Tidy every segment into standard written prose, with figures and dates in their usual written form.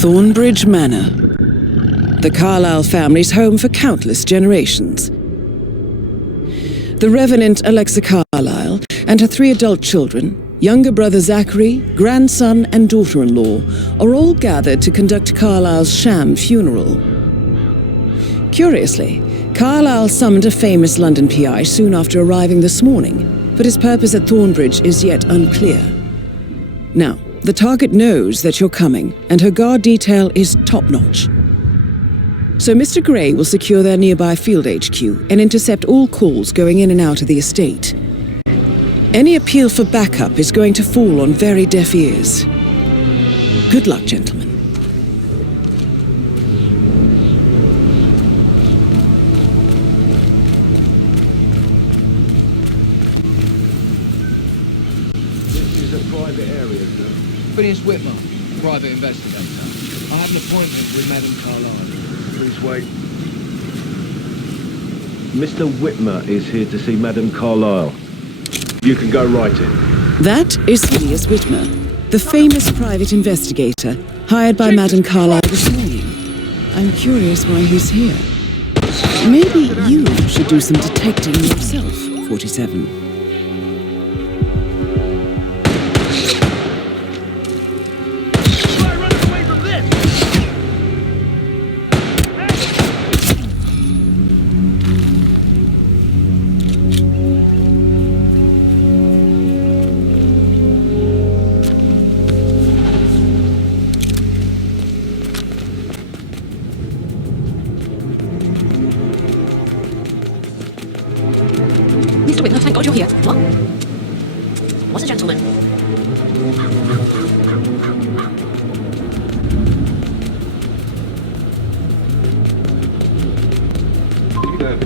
Thornbridge Manor. The Carlisle family's home for countless generations. The Revenant Alexa Carlisle and her 3 adult children, younger brother Zachary, grandson and daughter-in-law, are all gathered to conduct Carlisle's sham funeral. Curiously, Carlisle summoned a famous London PI soon after arriving this morning, but his purpose at Thornbridge is yet unclear. Now, the target knows that you're coming, and her guard detail is top-notch. So Mr. Gray will secure their nearby field HQ and intercept all calls going in and out of the estate. Any appeal for backup is going to fall on very deaf ears. Good luck, gentlemen. This is a private area, sir. Phineas Witmer, private investigator. I have an appointment with Madame Carlisle. Please wait. Mr. Witmer is here to see Madame Carlisle. You can go right in. That is Phineas Witmer, the famous private investigator hired by Madame Carlisle this morning. I'm curious why he's here. Maybe you should do some detecting yourself, 47. Mr. Witmer, thank God you're here. What? What a gentleman.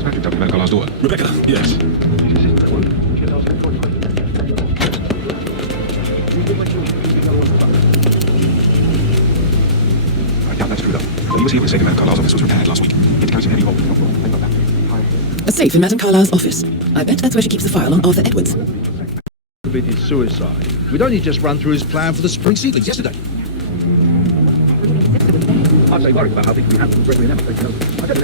Patrick, Madame Carlisle's daughter. Rebecca, yes. I doubt that's true, though. Well, he was here when the safe in Madame Carlisle's office was repaired last week. He had to carry some heavy roll. A safe in Madame Carlisle's office. I bet that's where she keeps the file on Arthur Edwards. Committed suicide. We'd only just run through his plan for the spring seedlings yesterday. I'm so worried about how things we handle Gregory and Emma. I don't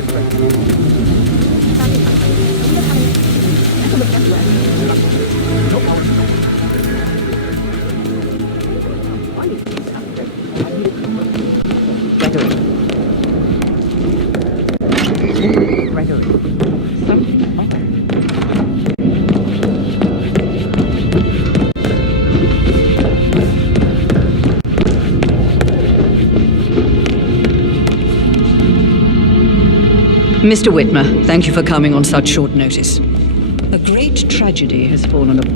Mr. Witmer, thank you for coming on such short notice. A great tragedy has fallen upon...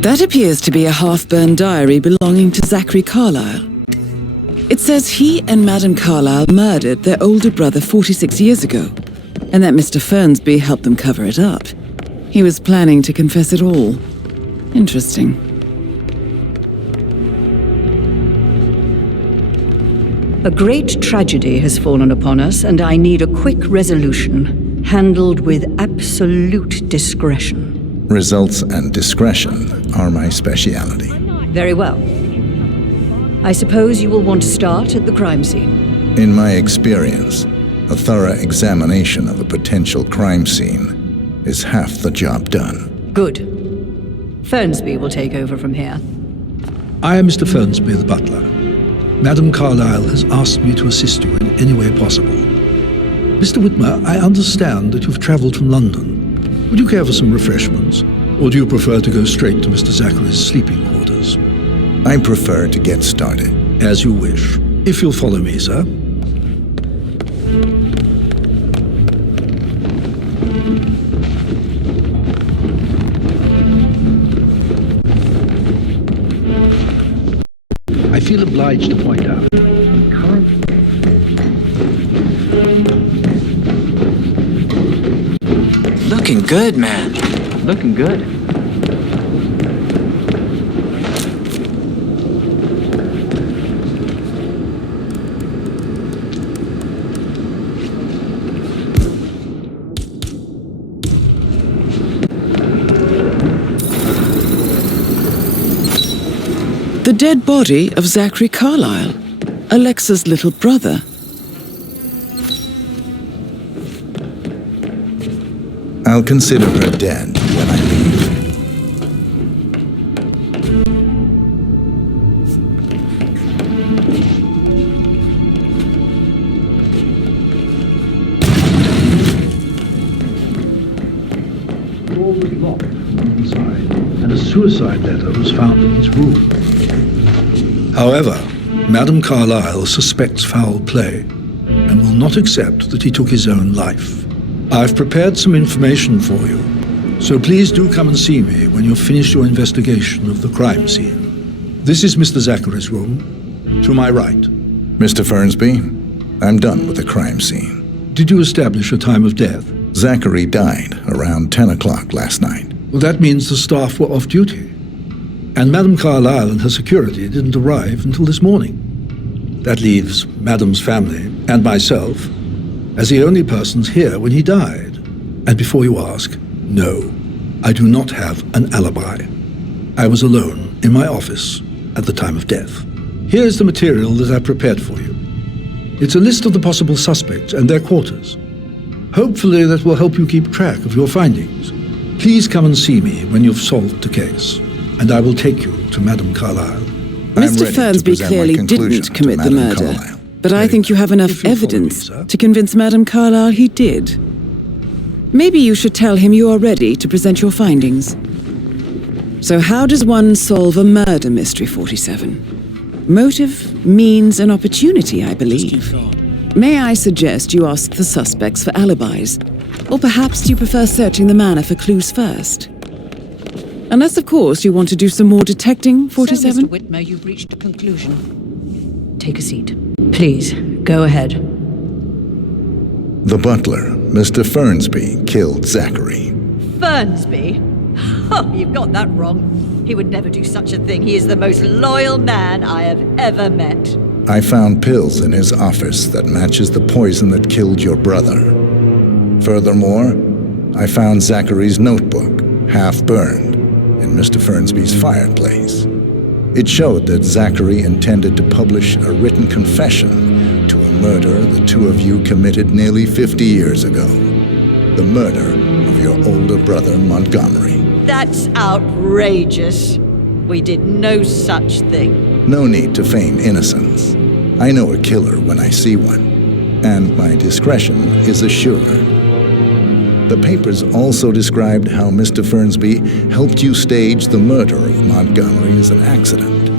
That appears to be a half-burned diary belonging to Zachary Carlisle. It says he and Madame Carlisle murdered their older brother 46 years ago, and that Mr. Fernsby helped them cover it up. He was planning to confess it all. Interesting. A great tragedy has fallen upon us, and I need a quick resolution, handled with absolute discretion. Results and discretion are my speciality. Very well. I suppose you will want to start at the crime scene. In my experience, a thorough examination of a potential crime scene is half the job done. Good. Fernsby will take over from here. I am Mr. Fernsby, the butler. Madame Carlisle has asked me to assist you in any way possible. Mr. Witmer, I understand that you've travelled from London. Would you care for some refreshments? Or do you prefer to go straight to Mr. Zachary's sleeping quarters? I prefer to get started. As you wish. If you'll follow me, sir. I feel obliged to point out. Looking good, man. Looking good. The dead body of Zachary Carlisle, Alexa's little brother. I'll consider her dead when I leave. The door was locked from inside, and a suicide letter was found in his room. However, Madame Carlisle suspects foul play and will not accept that he took his own life. I've prepared some information for you, so please do come and see me when you've finished your investigation of the crime scene. This is Mr. Zachary's room, to my right. Mr. Fernsby, I'm done with the crime scene. Did you establish a time of death? Zachary died around 10 o'clock last night. Well, that means the staff were off duty. And Madame Carlisle and her security didn't arrive until this morning. That leaves Madame's family and myself as the only persons here when he died. And before you ask, no, I do not have an alibi. I was alone in my office at the time of death. Here is the material that I prepared for you. It's a list of the possible suspects and their quarters. Hopefully that will help you keep track of your findings. Please come and see me when you've solved the case, and I will take you to Madame Carlisle. Mr. Fernsby clearly didn't commit the murder, but I think you have enough evidence to convince Madame Carlisle he did. Maybe you should tell him you are ready to present your findings. So how does one solve a murder mystery, 47? Motive, means, and opportunity, I believe. May I suggest you ask the suspects for alibis? Or perhaps do you prefer searching the manor for clues first? Unless, of course, you want to do some more detecting, 47? So, Mr. Witmer, you've reached a conclusion. Take a seat. Please, go ahead. The butler, Mr. Fernsby, killed Zachary. Fernsby? Oh, you've got that wrong. He would never do such a thing. He is the most loyal man I have ever met. I found pills in his office that matches the poison that killed your brother. Furthermore, I found Zachary's notebook, half burned, in Mr. Fernsby's fireplace. It showed that Zachary intended to publish a written confession to a murder the two of you committed nearly 50 years ago. The murder of your older brother, Montgomery. That's outrageous. We did no such thing. No need to feign innocence. I know a killer when I see one, and my discretion is assured. The papers also described how Mr. Fernsby helped you stage the murder of Montgomery as an accident.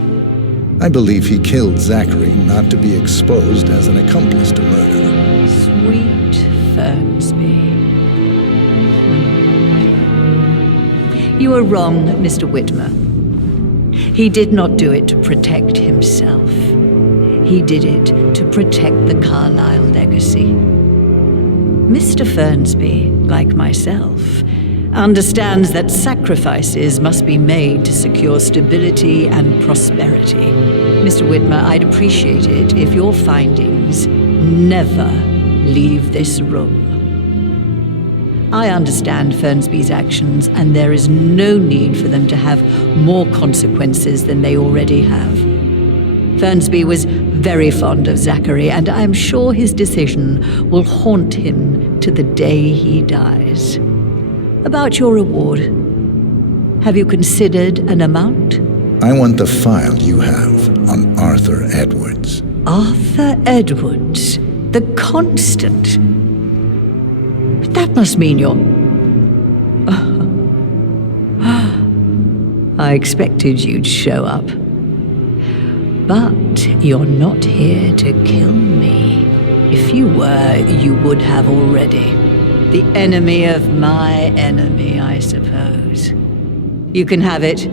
I believe he killed Zachary not to be exposed as an accomplice to murder. Sweet Fernsby. You are wrong, Mr. Witmer. He did not do it to protect himself. He did it to protect the Carlisle legacy. Mr. Fernsby, like myself, understands that sacrifices must be made to secure stability and prosperity. Mr. Witmer, I'd appreciate it if your findings never leave this room. I understand Fernsby's actions, and there is no need for them to have more consequences than they already have. Fernsby was very fond of Zachary, and I'm sure his decision will haunt him to the day he dies. About your reward, have you considered an amount? I want the file you have on Arthur Edwards. Arthur Edwards, the Constant. That must mean you're... I expected you'd show up. But you're not here to kill me. If you were, you would have already. The enemy of my enemy, I suppose. You can have it.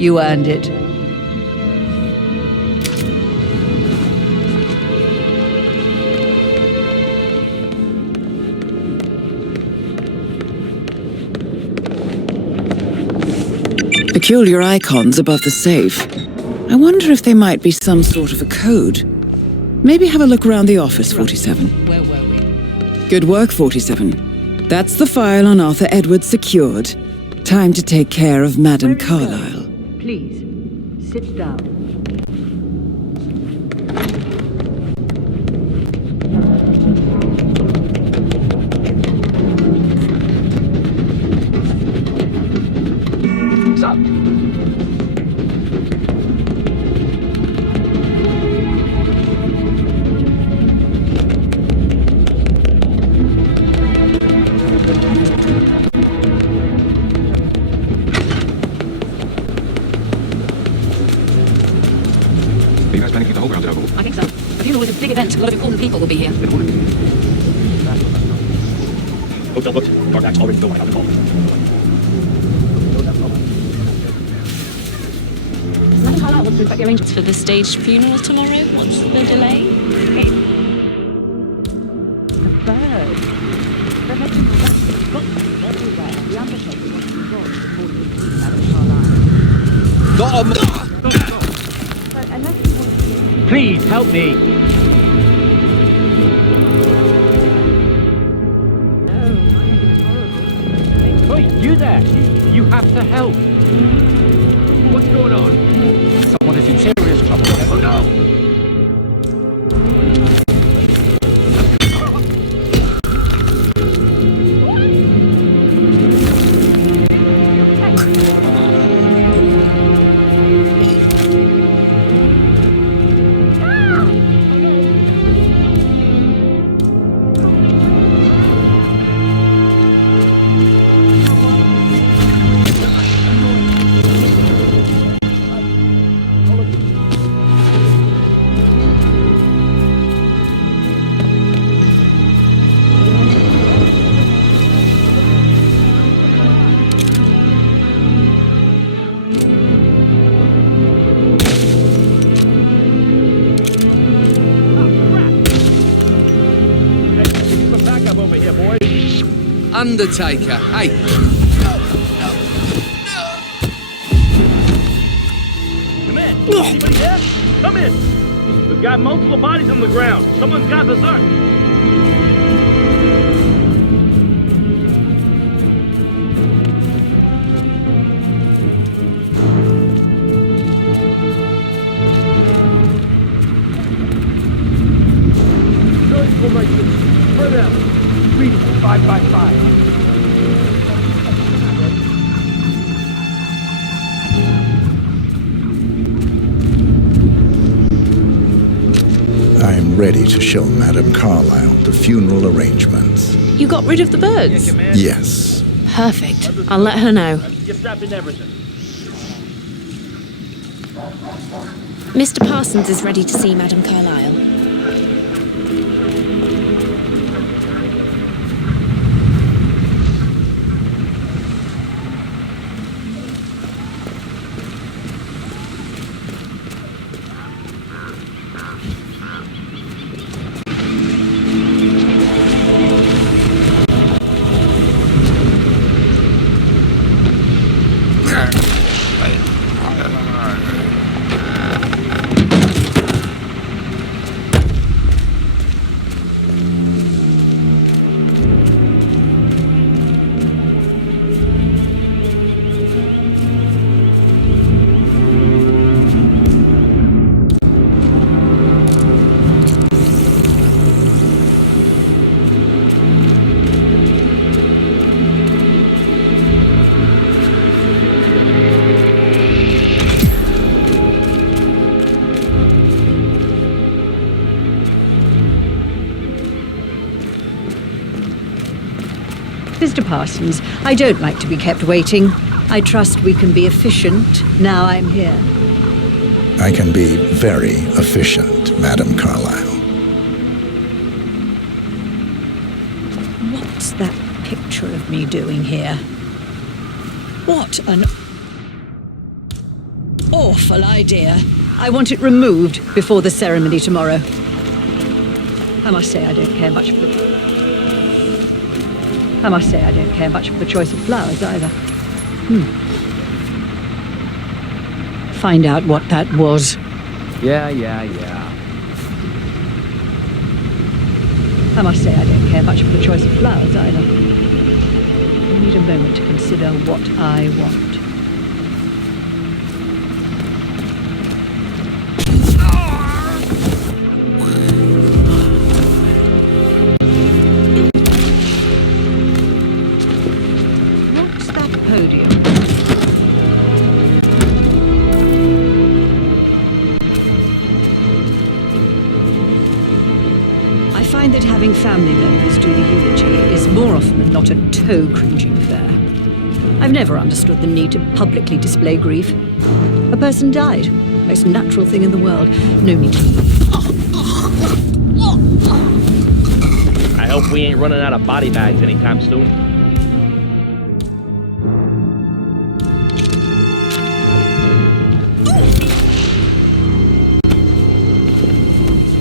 You earned it. Peculiar icons above the safe. I wonder if they might be some sort of a code. Maybe have a look around the office, 47. Where were we? Good work, 47. That's the file on Arthur Edwards secured. Time to take care of Madame Carlisle. Please, sit down. A lot of important people will be here. Hotel booked. Dark already know about the call. Madam Carlisle wants to inspect the arrangements for the staged funeral tomorrow. What's the delay? The bird. They're making the rest of the book everywhere. The Undertaker wants to be brought before he sees Madam Carlisle. Got 'em! But unless he wants to... Please, help me! Oh, my name is horrible. Hey, you there! You have to help! What's going on? Someone is in serious trouble. Oh no! Undertaker, hey. Come in. Anybody there? Come in. We've got multiple bodies on the ground. Someone's got berserk. Spread out. 5 by 5. I am ready to show Madame Carlisle the funeral arrangements. You got rid of the birds? Yes. Perfect. I'll let her know. Gift wrapped in everything. Mr. Parsons is ready to see Madame Carlisle. Mr. Parsons, I don't like to be kept waiting. I trust we can be efficient now I'm here. I can be very efficient, Madame Carlisle. What's that picture of me doing here? What an awful idea. I want it removed before the ceremony tomorrow. I must say I don't care much for the choice of flowers either. Find out what that was. Yeah. I must say I don't care much for the choice of flowers either. I need a moment to consider what I want. What's that podium? I find that having family members do the eulogy is more often than not a toe-cringing affair. I've never understood the need to publicly display grief. A person died. Most natural thing in the world. No need to... Hope we ain't running out of body bags anytime soon.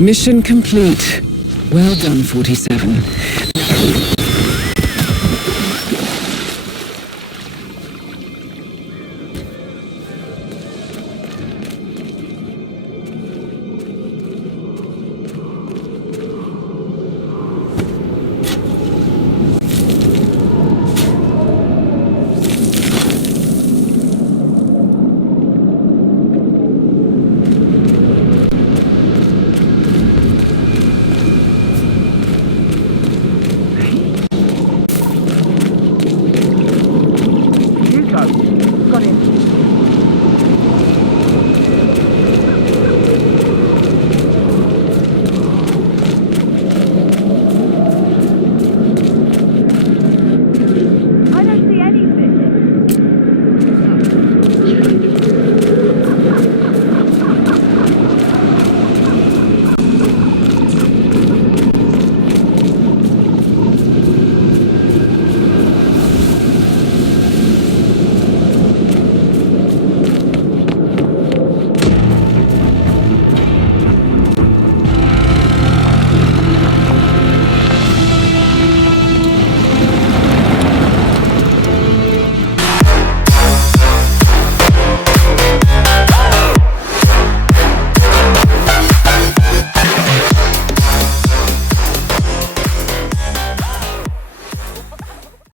Mission complete. Well done, 47.